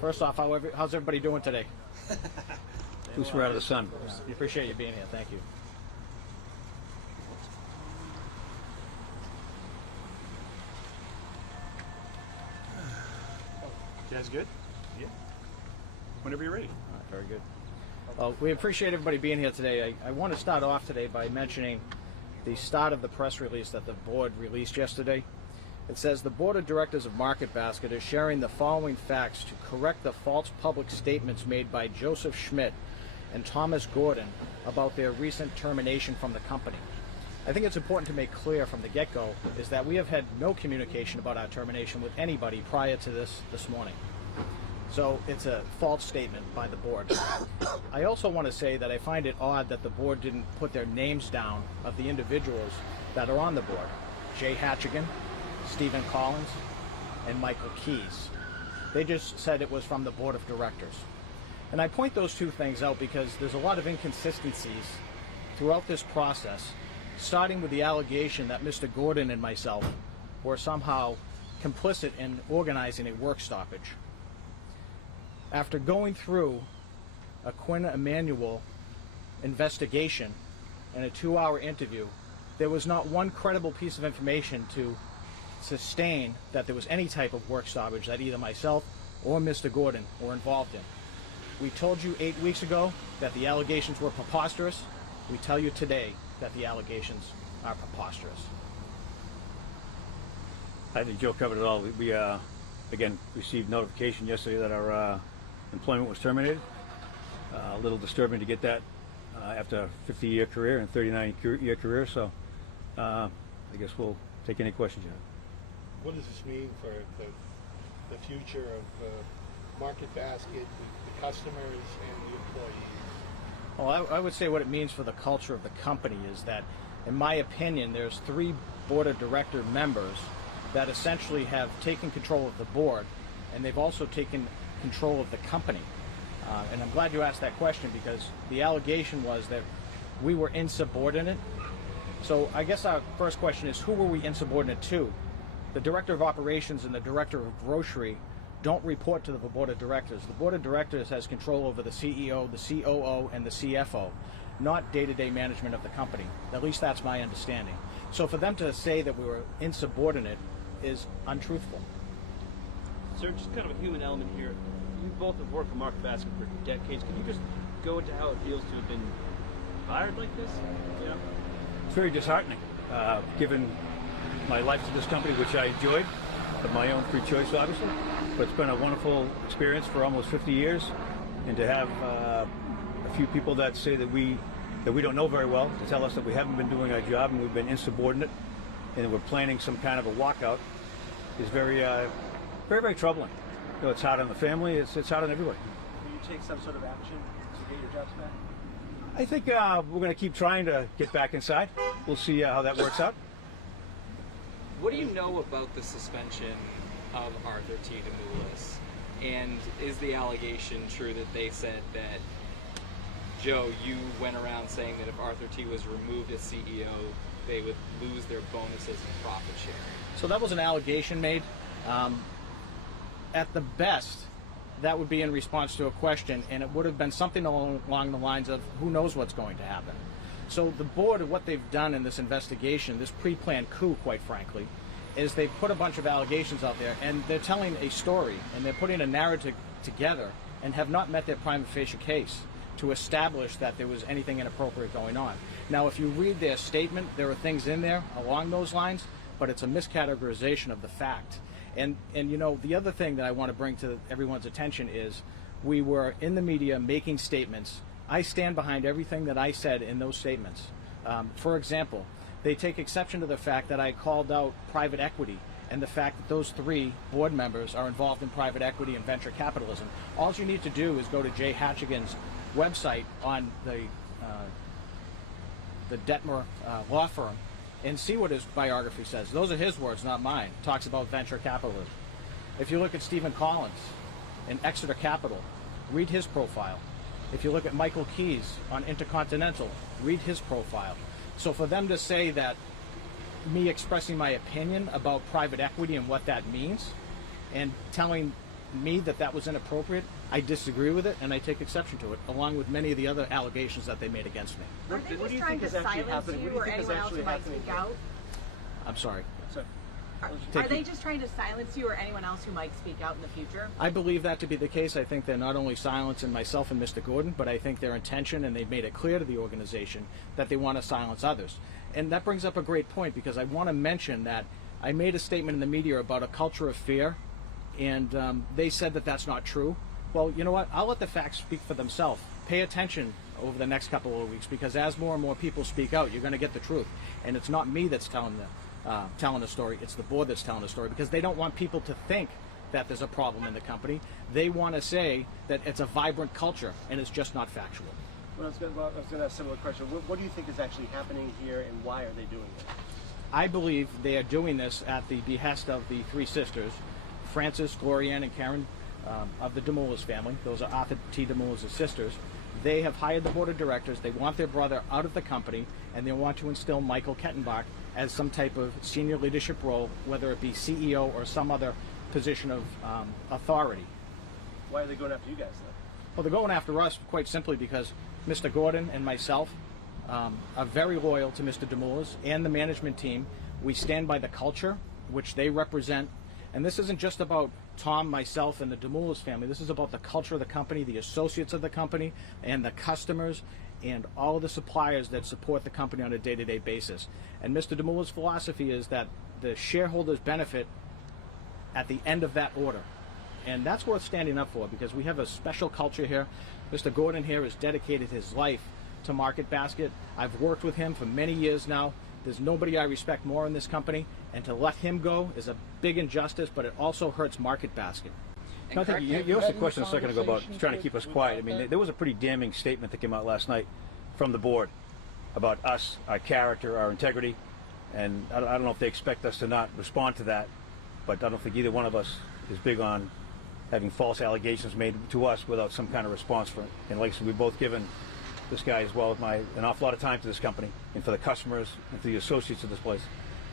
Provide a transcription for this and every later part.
First off, how's everybody doing today? At least we're out of the sun. We appreciate you being here. Thank you. You guys good? Yeah. Whenever you're ready. All right, very good. Well, we appreciate everybody being here today. I want to start off today by mentioning the start of the press release that the board released yesterday. It says the Board of Directors of Market Basket is sharing the following facts to correct the false public statements made by Joseph Schmidt and Thomas Gordon about their recent termination from the company. I think it's important to make clear from the get-go is that we have had no communication about our termination with anybody prior to this morning. So it's a false statement by the board. I also want to say that I find it odd that the board didn't put their names down of the individuals that are on the board. Jay Hatchigan, Stephen Collins, and Michael Keys. They just said it was from the board of directors. And I point those two things out because there's a lot of inconsistencies throughout this process, starting with the allegation that Mr. Gordon and myself were somehow complicit in organizing a work stoppage. After going through a Quinn Emanuel investigation and a 2-hour interview, there was not one credible piece of information to sustain that there was any type of work stoppage that either myself or Mr. Gordon were involved in. We told you 8 weeks ago that the allegations were preposterous. We tell you today that the allegations are preposterous. I think Joe covered it all. We again received notification yesterday that our employment was terminated. A little disturbing to get that after a 50-year career and 39-year career. So I guess we'll take any questions you have. What does this mean for the future of Market Basket, the customers, and the employees? Well, I would say what it means for the culture of the company is that, in my opinion, there's 3 board of director members that essentially have taken control of the board, and they've also taken control of the company. And I'm glad you asked that question because the allegation was that we were insubordinate. So I guess our first question is, who were we insubordinate to? The director of operations and the director of grocery don't report to the board of directors. The board of directors has control over the CEO, the COO, and the CFO, not day-to-day management of the company. At least that's my understanding. So for them to say that we were insubordinate is untruthful. Sir, just kind of a human element here. You both have worked for Market Basket for decades. Can you just go into how it feels to have been fired like this? Yeah. It's very disheartening, given my life to this company, which I enjoyed, of my own free choice, obviously. But it's been a wonderful experience for almost 50 years, and to have a few people that say that we don't know very well to tell us that we haven't been doing our job and we've been insubordinate, and that we're planning some kind of a walkout is very, very troubling. You know, it's hard on the family. It's hard on everybody. Will you take some sort of action to get your jobs back? I think we're going to keep trying to get back inside. We'll see how that works out. What do you know about the suspension of Arthur T. DeMoulis? And is the allegation true that they said that, Joe, you went around saying that if Arthur T. was removed as CEO, they would lose their bonuses and profit sharing? So that was an allegation made. At the best, that would be in response to a question, and it would have been something along the lines of, who knows what's going to happen. So the board, what they've done in this investigation, this pre-planned coup, quite frankly, is they've put a bunch of allegations out there, and they're telling a story, and they're putting a narrative together, and have not met their prima facie case to establish that there was anything inappropriate going on. Now, if you read their statement, there are things in there along those lines, but it's a miscategorization of the fact. And you know, the other thing that I want to bring to everyone's attention is we were in the media making statements. I stand behind everything that I said in those statements. For example, they take exception to the fact that I called out private equity and the fact that those 3 board members are involved in private equity and venture capitalism. All you need to do is go to Jay Hatchigan's website on the Detmer law firm and see what his biography says. Those are his words, not mine. Talks about venture capitalism. If you look at Stephen Collins in Exeter Capital, read his profile. If you look at Michael Keys on Intercontinental, read his profile. So for them to say that me expressing my opinion about private equity and what that means, and telling me that that was inappropriate. I disagree with it, and I take exception to it, along with many of the other allegations that they made against me. Are they just trying to silence you or anyone else who might speak out? I'm sorry. Are they just trying to silence you or anyone else who might speak out in the future? I believe that to be the case. I think they're not only silencing myself and Mr. Gordon, but I think their intention, and they've made it clear to the organization, that they want to silence others. And that brings up a great point, because I want to mention that I made a statement in the media about a culture of fear, and they said that that's not true. Well, you know what? I'll let the facts speak for themselves. Pay attention over the next couple of weeks, because as more and more people speak out, you're going to get the truth. And it's not me that's telling the story. It's the board that's telling the story, because they don't want people to think that there's a problem in the company. They want to say that it's a vibrant culture, and it's just not factual. Well, I was going to ask a similar question. What do you think is actually happening here, and why are they doing it? I believe they are doing this at the behest of the three sisters, Frances, Gloria Ann, and Karen, of the DeMoulas family. Those are Arthur T. DeMoulas' sisters. They have hired the board of directors. They want their brother out of the company, and they want to instill Michael Kettenbach as some type of senior leadership role, whether it be CEO or some other position of authority. Why are they going after you guys, then? Well, they're going after us quite simply because Mr. Gordon and myself are very loyal to Mr. DeMoulas and the management team. We stand by the culture which they represent. And this isn't just about Tom, myself, and the DeMoulas family. This is about the culture of the company, the associates of the company, and the customers, and all of the suppliers that support the company on a day-to-day basis. And Mr. DeMoulas' philosophy is that the shareholders benefit at the end of that order. And that's worth standing up for, because we have a special culture here. Mr. Gordon here has dedicated his life to Market Basket. I've worked with him for many years now. There's nobody I respect more in this company, and to let him go is a big injustice, but it also hurts Market Basket. I think you asked a question a second ago about trying to keep us quiet. I mean, there was a pretty damning statement that came out last night from the board about us, our character, our integrity, and I don't know if they expect us to not respond to that, but I don't think either one of us is big on having false allegations made to us without some kind of response for it. And like I said, we've both given this guy as well as an awful lot of time to this company, and for the customers and for the associates of this place.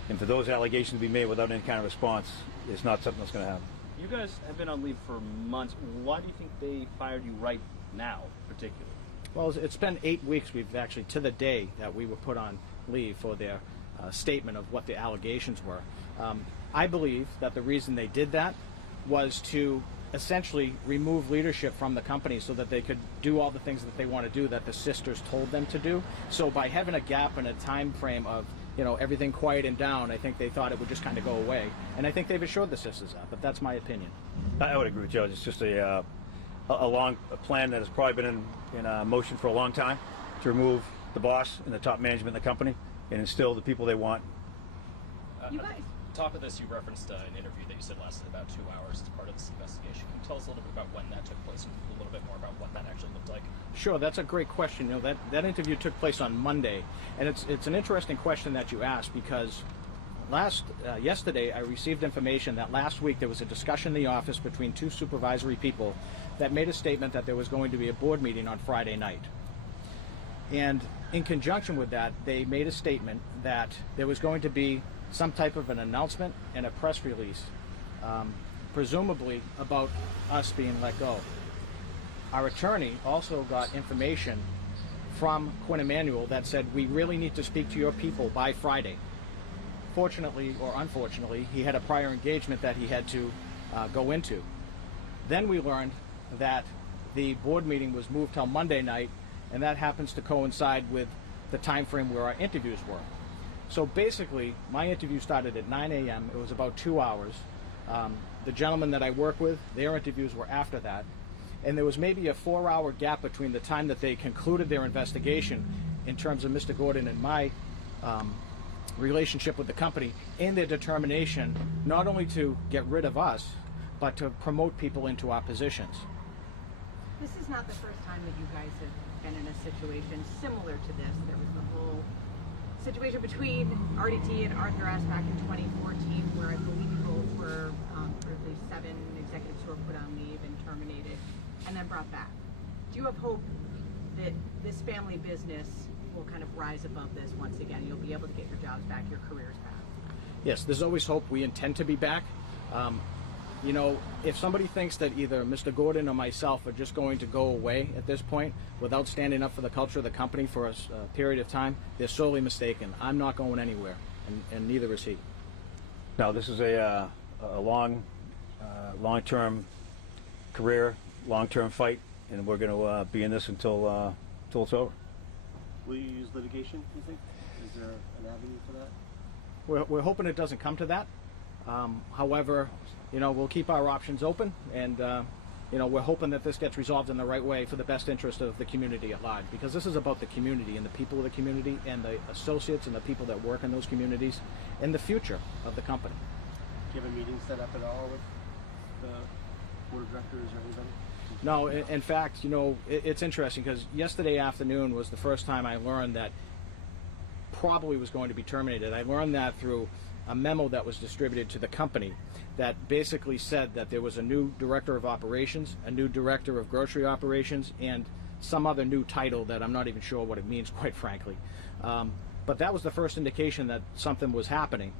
And for those allegations to be made without any kind of response is not something that's going to happen. You guys have been on leave for months. Why do you think they fired you right now, particularly? Well, it's been 8 weeks. We've actually, to the day that we were put on leave for their statement of what the allegations were. I believe that the reason they did that was to essentially remove leadership from the company so that they could do all the things that they want to do that the sisters told them to do. So by having a gap and a time frame of, you know, everything quieting down, I think they thought it would just kind of go away. And I think they've assured the sisters that, but that's my opinion. I would agree with Joe. It's just a long plan that has probably been in motion for a long time to remove the boss and the top management in the company and instill the people they want. You guys. On top of this, you referenced an interview that you said lasted about 2 hours as part of this investigation. Can you tell us a little bit about when that took place and a little bit more about what that actually looked like? Sure, that's a great question. You know, that interview took place on Monday, and it's an interesting question that you asked, because yesterday I received information that last week there was a discussion in the office between two supervisory people that made a statement that there was going to be a board meeting on Friday night. And in conjunction with that, they made a statement that there was going to be some type of an announcement and a press release, presumably about us being let go. Our attorney also got information from Quinn Emanuel that said, we really need to speak to your people by Friday. Fortunately or unfortunately, he had a prior engagement that he had to go into. Then we learned that the board meeting was moved till Monday night, and that happens to coincide with the time frame where our interviews were. So basically, my interview started at 9 a.m. It was about 2 hours. The gentlemen that I work with, their interviews were after that. And there was maybe a 4-hour gap between the time that they concluded their investigation in terms of Mr. Gordon and my relationship with the company and their determination not only to get rid of us, but to promote people into our positions. This is not the first time that you guys have been in a situation similar to this. There was the whole situation between RDT and Arthur S. back in 2014, where I believe both were probably 7 executives who were put on leave and terminated and then brought back. Do you have hope that this family business will kind of rise above this once again? You'll be able to get your jobs back, your careers back? Yes, there's always hope. We intend to be back. you know, if somebody thinks that either Mr. Gordon or myself are just going to go away at this point without standing up for the culture of the company for a period of time, they're sorely mistaken. I'm not going anywhere, and neither is he. Now, this is a long-term career, long-term fight, and we're going to be in this until it's over. Will you use litigation, do you think? Is there an avenue for that? We're hoping it doesn't come to that. However, you know, we'll keep our options open, and you know, we're hoping that this gets resolved in the right way for the best interest of the community at large, because this is about the community and the people of the community and the associates and the people that work in those communities and the future of the company. Do you have a meeting set up at all with the board of directors or anybody? No, in fact, you know, it's interesting because yesterday afternoon was the first time I learned that probably was going to be terminated. I learned that through a memo that was distributed to the company that basically said that there was a new director of operations, a new director of grocery operations, and some other new title that I'm not even sure what it means, quite frankly. But that was the first indication that something was happening.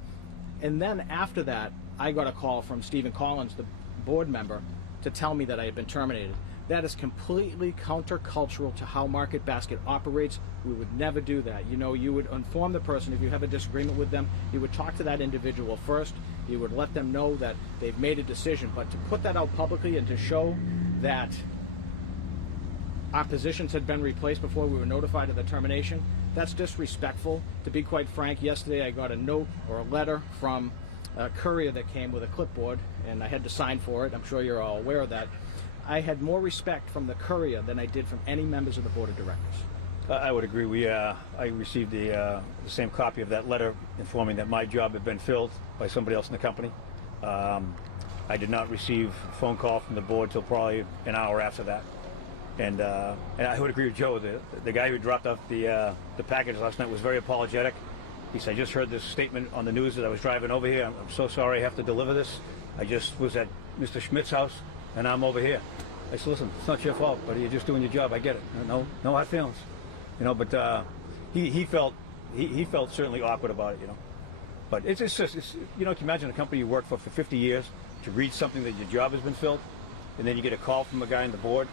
And then after that, I got a call from Stephen Collins, the board member, to tell me that I had been terminated. That is completely countercultural to how Market Basket operates. We would never do that. You know, you would inform the person if you have a disagreement with them. You would talk to that individual first. You would let them know that they've made a decision. But to put that out publicly and to show that our positions had been replaced before we were notified of the termination, that's disrespectful. To be quite frank, yesterday I got a note or a letter from a courier that came with a clipboard, and I had to sign for it. I'm sure you're all aware of that. I had more respect from the courier than I did from any members of the board of directors. I would agree. I received the same copy of that letter informing that my job had been filled by somebody else in the company. I did not receive a phone call from the board till probably an hour after that. And I would agree with Joe. The guy who dropped off the package last night was very apologetic. He said, I just heard this statement on the news as I was driving over here. I'm so sorry I have to deliver this. I just was at Mr. Schmidt's house, and I'm over here. I said, listen, it's not your fault, buddy. You're just doing your job. I get it. No hard feelings. You know, but he felt certainly awkward about it, you know. But it's just, you know, can you imagine a company you work for 50 years, to read something that your job has been filled, and then you get a call from a guy on the board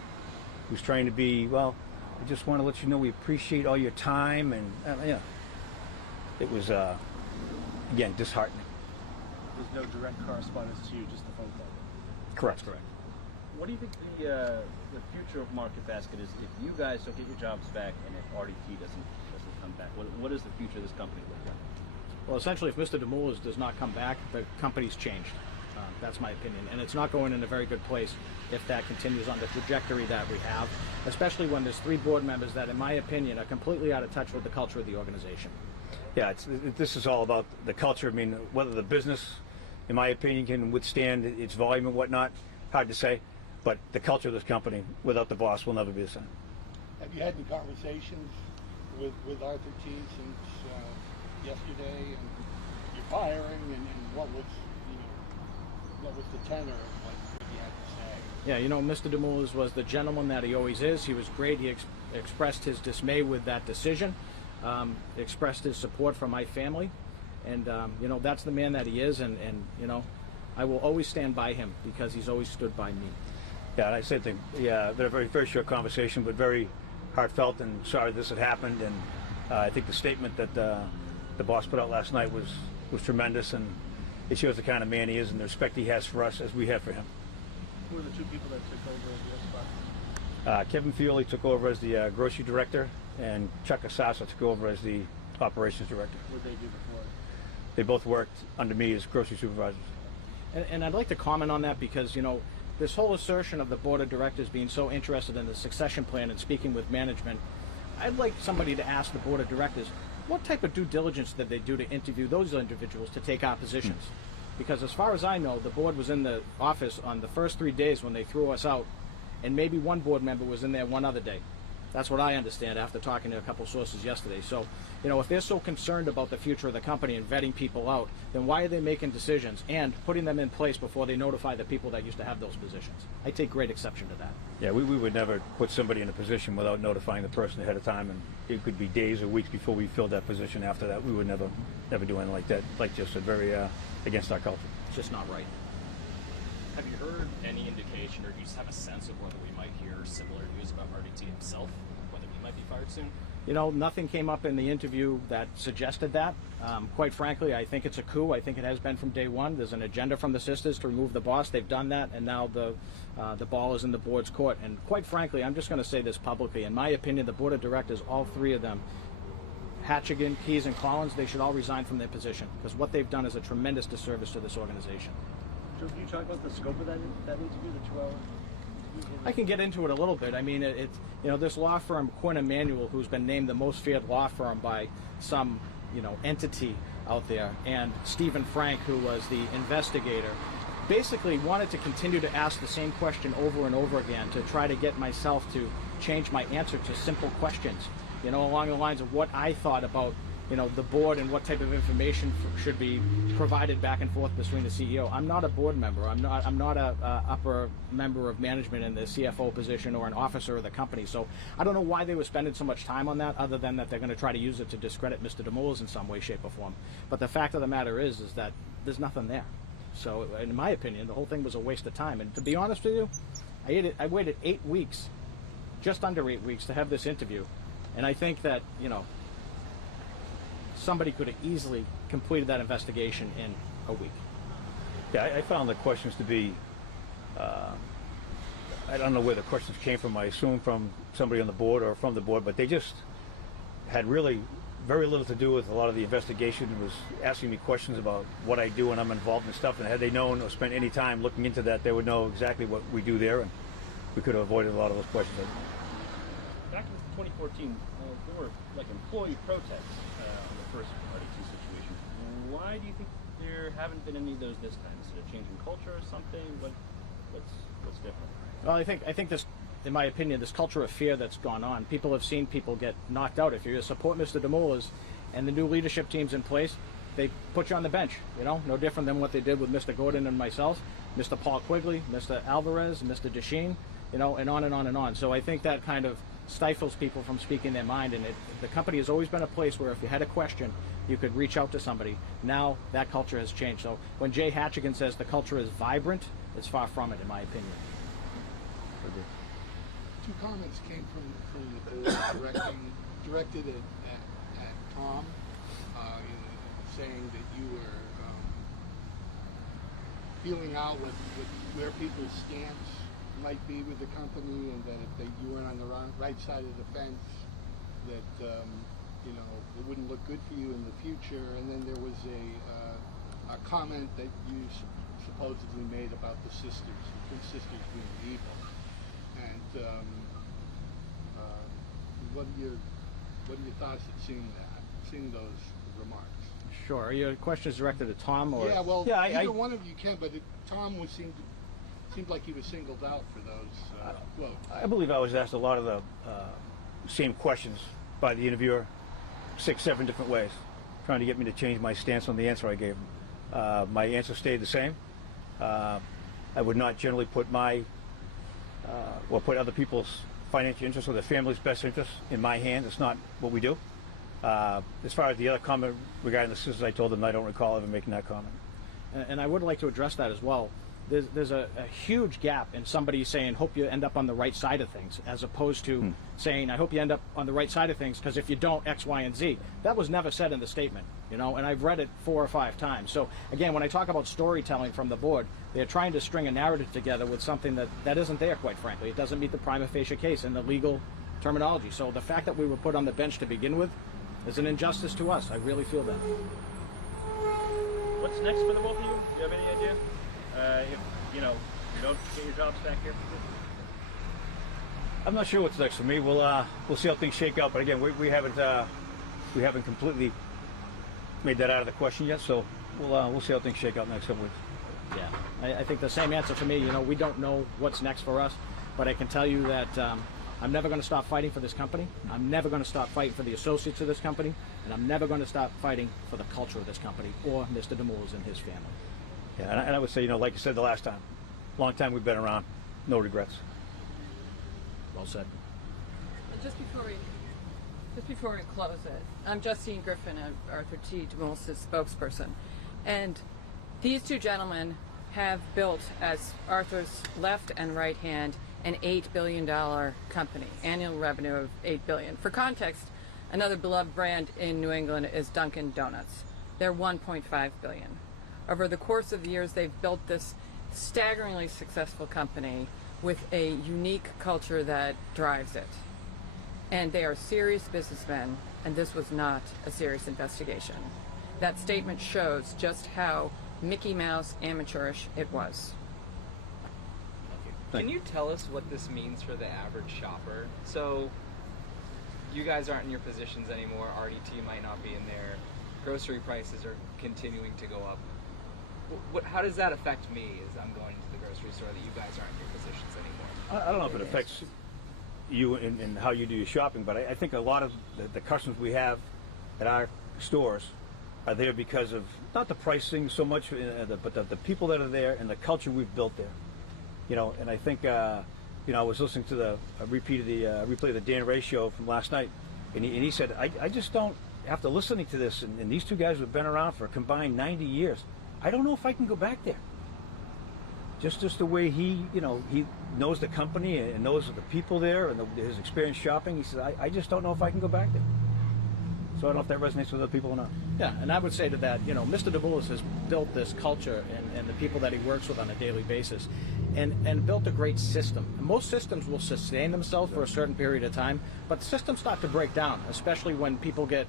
who's trying to be, well, I just want to let you know we appreciate all your time, and yeah. It was, again, disheartening. There's no direct correspondence to you, just the phone call. Correct. What do you think the future of Market Basket is if you guys don't get your jobs back and if RDT doesn't come back? What is the future of this company look like? Well, essentially, if Mr. DeMoulas does not come back, the company's changed. That's my opinion. And it's not going in a very good place if that continues on the trajectory that we have, especially when there's 3 board members that, in my opinion, are completely out of touch with the culture of the organization. Yeah, this is all about the culture. I mean, whether the business, in my opinion, can withstand its volume and whatnot, hard to say. But the culture of this company, without the boss, will never be the same. Have you had any conversations with Arthur T since yesterday, and your firing, and what was the tenor of what you had to say? Yeah, you know, Mr. DeMoulas was the gentleman that he always is. He was great. He expressed his dismay with that decision, expressed his support for my family, and you know, that's the man that he is, and you know, I will always stand by him because he's always stood by me. Yeah, I said thing. Yeah, they're a very, very short conversation, but very heartfelt, and sorry this had happened. And I think the statement that the boss put out last night was tremendous, and it shows the kind of man he is and the respect he has for us as we have for him. Who are the 2 people that took over your spot? Kevin Fioli took over as the grocery director, and Chuck Asasa took over as the operations director. What did they do before? They both worked under me as grocery supervisors. And I'd like to comment on that because, you know, this whole assertion of the board of directors being so interested in the succession plan and speaking with management, I'd like somebody to ask the board of directors, what type of due diligence did they do to interview those individuals to take our positions? Because as far as I know, the board was in the office on the first 3 days when they threw us out, and maybe one board member was in there one other day. That's what I understand after talking to a couple sources yesterday. So, you know, if they're so concerned about the future of the company and vetting people out, then why are they making decisions and putting them in place before they notify the people that used to have those positions? I take great exception to that. Yeah, we would never put somebody in a position without notifying the person ahead of time, and it could be days or weeks before we filled that position. After that, we would never do anything like that. Like just said, very against our culture. It's just not right. Have you heard any indication, or do you just have a sense of whether we might hear similar news about RDT himself, whether he might be fired soon? You know, nothing came up in the interview that suggested that. Quite frankly, I think it's a coup. I think it has been from day one. There's an agenda from the sisters to remove the boss. They've done that, and now the ball is in the board's court. And quite frankly, I'm just going to say this publicly. In my opinion, the board of directors, all three of them, Hatchigan, Keys, and Collins, they should all resign from their position, because what they've done is a tremendous disservice to this organization. Joe, can you talk about the scope of that interview, the 2 hour? I can get into it a little bit. I mean, it's, you know, this law firm, Quinn Emanuel, who's been named the most feared law firm by some, you know, entity out there, and Stephen Frank, who was the investigator, basically wanted to continue to ask the same question over and over again to try to get myself to change my answer to simple questions, you know, along the lines of what I thought about, you know, the board and what type of information should be provided back and forth between the CEO. I'm not a board member. I'm not a upper member of management in the CFO position or an officer of the company. So I don't know why they were spending so much time on that, other than that they're going to try to use it to discredit Mr. DeMoulas in some way, shape, or form. But the fact of the matter is that there's nothing there. So in my opinion, the whole thing was a waste of time. And to be honest with you, I waited 8 weeks, just under 8 weeks, to have this interview. And I think that, you know, somebody could have easily completed that investigation in a week. Yeah, I found the questions to be, I don't know where the questions came from. I assume from somebody on the board or from the board, but they just had really very little to do with a lot of the investigation. It was asking me questions about what I do when I'm involved in stuff, and had they known or spent any time looking into that, they would know exactly what we do there, and we could have avoided a lot of those questions. Back in 2014, there were like employee protests on the first RDT situation. Why do you think there haven't been any of those this time? Is it a change in culture or something? What's different? Well, I think this, in my opinion, this culture of fear that's gone on. People have seen people get knocked out. If you support Mr. DeMoulas and the new leadership team's in place, they put you on the bench. You know, no different than what they did with Mr. Gordon and myself, Mr. Paul Quigley, Mr. Alvarez, Mr. Desheen, you know, and on and on and on. So I think that kind of stifles people from speaking their mind. And the company has always been a place where if you had a question, you could reach out to somebody. Now that culture has changed. So when Jay Hatchigan says the culture is vibrant, it's far from it, in my opinion. Two comments came from the board directed at Tom, saying that you were feeling out where people's stance might be with the company, and that if you weren't on the right side of the fence, that you know, it wouldn't look good for you in the future. And then there was a comment that you supposedly made about the sisters, the twin sisters being evil. And what are your thoughts at seeing those remarks? Sure. Are your questions directed at Tom or? Yeah, well, yeah, either one of you can, but Tom seemed like he was singled out for those quotes. I believe I was asked a lot of the same questions by the interviewer, 6, 7 different ways, trying to get me to change my stance on the answer I gave him. My answer stayed the same. I would not generally put put other people's financial interests or their family's best interests in my hand. It's not what we do. As far as the other comment regarding the sisters, I told them I don't recall ever making that comment. And I would like to address that as well. There's a huge gap in somebody saying, hope you end up on the right side of things, as opposed to saying, I hope you end up on the right side of things, because if you don't, X, Y, and Z. That was never said in the statement, you know, and I've read it 4 or 5 times. So, again, when I talk about storytelling from the board, they're trying to string a narrative together with something that isn't there, quite frankly. It doesn't meet the prima facie case in the legal terminology. So the fact that we were put on the bench to begin with is an injustice to us. I really feel that. What's next for the both of you? Do you have any idea? If you don't get your jobs back here. I'm not sure what's next for me. We'll see how things shake out. But again, we haven't completely made that out of the question yet. So we'll see how things shake out next couple weeks. Yeah, I think the same answer for me. You know, we don't know what's next for us, but I can tell you that I'm never going to stop fighting for this company. I'm never going to stop fighting for the associates of this company, and I'm never going to stop fighting for the culture of this company or Mr. DeMoulas and his family. Yeah, and I would say, you know, like you said the last time, long time we've been around, no regrets. Well said. Just before we close it, I'm Justine Griffin, Arthur T. DeMoulas' spokesperson, and these two gentlemen have built, as Arthur's left and right hand, an $8 billion company, annual revenue of $8 billion. For context, another beloved brand in New England is Dunkin' Donuts. They're $1.5 billion. Over the course of the years, they've built this staggeringly successful company with a unique culture that drives it. And they are serious businessmen, and this was not a serious investigation. That statement shows just how Mickey Mouse amateurish it was. Can you tell us what this means for the average shopper? So, you guys aren't in your positions anymore. RDT might not be in there. Grocery prices are continuing to go up. How does that affect me as I'm going to the grocery store that you guys aren't in your positions anymore? I don't know if it affects you in how you do your shopping, but I think a lot of the customers we have at our stores are there because of not the pricing so much, but the people that are there and the culture we've built there. You know, and I think I was listening to the replay of the Dan Ray show from last night, and he said I just don't, after listening to this, and these two guys have been around for a combined 90 years, I don't know if I can go back there. Just the way he knows the company and knows the people there and his experience shopping. He says, I just don't know if I can go back there. So I don't know if that resonates with other people or not. Yeah, and I would say to that, Mr. DeBoulis has built this culture and the people that he works with on a daily basis and built a great system. And most systems will sustain themselves for a certain period of time, but systems start to break down, especially when people get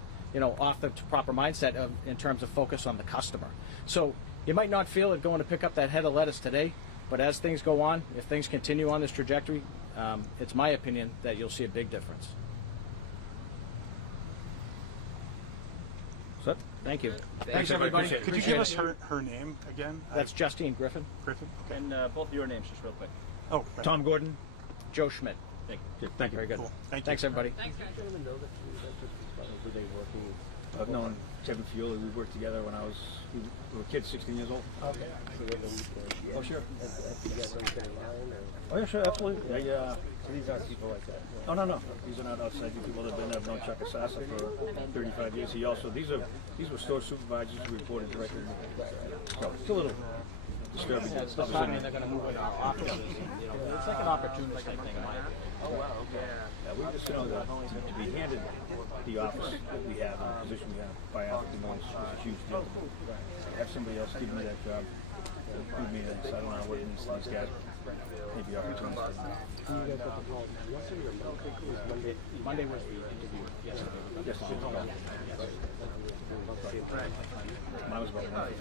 off the proper mindset in terms of focus on the customer. So you might not feel it going to pick up that head of lettuce today, but as things go on, if things continue on this trajectory, it's my opinion that you'll see a big difference. So, thank you. Thanks everybody. Appreciate it. Could you give us her name again? That's Justine Griffin. Griffin? Okay. And both of your names, just real quick. Oh, right. Tom Gordon. Joe Schmidt. Thank you. Thank you. Very good. Cool. Thank you. Thanks, everybody. Thanks, guys. Were they working? I've known Kevin Fioli. We worked together when we were kids, 16 years old. Okay. So they're the Oh, sure. have you guys on the line or? Oh, yeah, sure, absolutely. Yeah. So these aren't people like that. Oh, no. These are not outside people that have been there. I've known Chuck Asasa for 35 years. These were store supervisors who reported directly to me. So it's a little disturbing. Yeah, it's the timing they're going to move into our offices. It's like an opportunist type thing. Oh, wow, okay. Yeah, we just to be handed the office that we have, the position we have by African Americans is a huge deal. To have somebody else give me that job would be nice. I don't know what it means to these guys. Maybe opportunities. You guys got the call yesterday or Monday? Monday was the interview. Yes. Yes, mine was about 1:15.